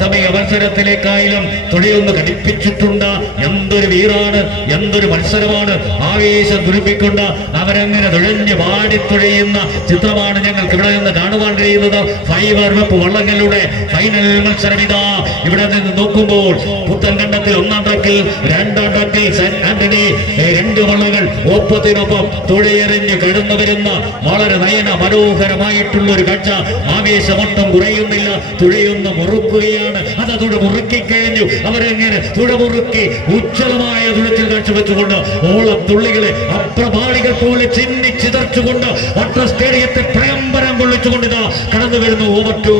പ്രാഥമിക മത്സരത്തിലേക്കായാലും തുഴയൊന്ന് ഘടിപ്പിച്ചിട്ടുണ്ട്. എന്തൊരു വീറാണ്, എന്തൊരു മത്സരമാണ്. ആവേശം തുടിപ്പിക്കൊണ്ട് അവരങ്ങനെ തുഴഞ്ഞ് പാടിത്തുഴയുന്ന ചിത്രമാണ് ഞങ്ങൾക്ക് ഇവിടെ നിന്ന് കാണുവാൻ കഴിയുന്നത്. ഫൈബർ വെപ്പ് വള്ളങ്ങളുടെ ഫൈനൽ മത്സരം ഇതാ. ഇവിടെ നിന്ന് നോക്കുമ്പോൾ പുത്തൻകണ്ടത്തിൽ ഒന്നാം ട്രാക്കിൽ, രണ്ടാം ട്രാക്കിൽ സെന്റ് ആന്റണി രണ്ട് വള്ളങ്ങൾ ഒപ്പത്തിനൊപ്പം തുഴയെറിഞ്ഞ് കടന്നു വരുന്ന വളരെ നയന മനോഹരമായിട്ടുള്ള ഒരു കാഴ്ച. ആവേശമൊട്ടും കുറയുന്നില്ല, തുഴയൊന്ന് മുറുക്കുകയാണ്. അതോടെ മുറുക്കിക്കഴിഞ്ഞു. അവരെങ്ങനെ തുഴമുറുക്കി ഉജ്ജ്വലമായ തുഴച്ചിൽ കാഴ്ചവെച്ചുകൊണ്ട് ഓളം തുള്ളികളെ അപ്രമാണികൾ പോലെ ചിന്നി ചിതർച്ചുകൊണ്ട് വട്ട സ്റ്റേഡിയത്തെ പ്രയംബരം കൊള്ളിച്ചുകൊണ്ട് ഇതാ കടന്നു വരുന്നു. Over to